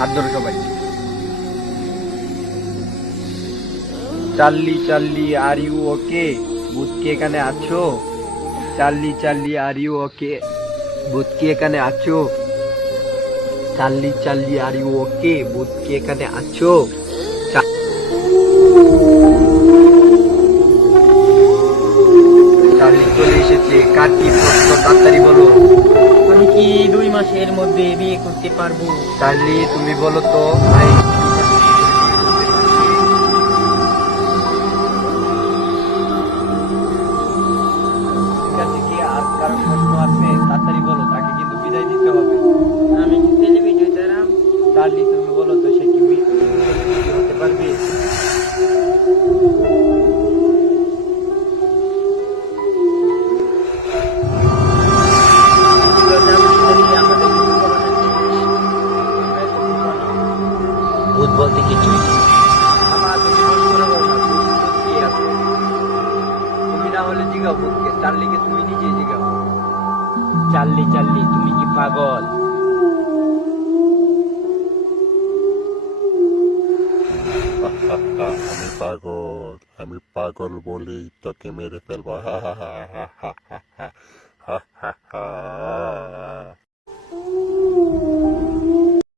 হাত ধরো সবাই। Charlie Charlie are you okay? ভূত কি এখানে আছো? Charlie Charlie are you okay? ভূত কি এখানে আছো? Charlie Charlie are you okay? ভূত কি এখানে আছো? চার্লি চলে এসেছে। কার কি প্রশ্ন তাড়াতাড়ি বলো। আমি কি 2 মাসের মধ্যে বিয়ে করতে পারবো? চার্লি তুমি বলো তো ভাই। ঠিক আছে, কি আর কারো প্রশ্ন আছে? তাড়াতাড়ি বলো, তাকে কিন্তু বিদায় দিতে হবে। আমি কি টেলিভিশন দ্বারা? চার্লি তুমি বলো তো, সে কি বিয়ে হতে পারবে? ভূত বলতে কিছুই নেই। আমার তুমি মনে করে বলো না, ভূত কি আছে? তুমি না হলে জিগাও ভূতকে। চার্লিকে তুমি নিজে জিগাও। চার্লি চার্লি তুমি কি পাগল? আমি পাগল, আমি পাগল বলেই তোকে মেরে ফেলবো। হা হা হা হা হা হা হা হা হা হা।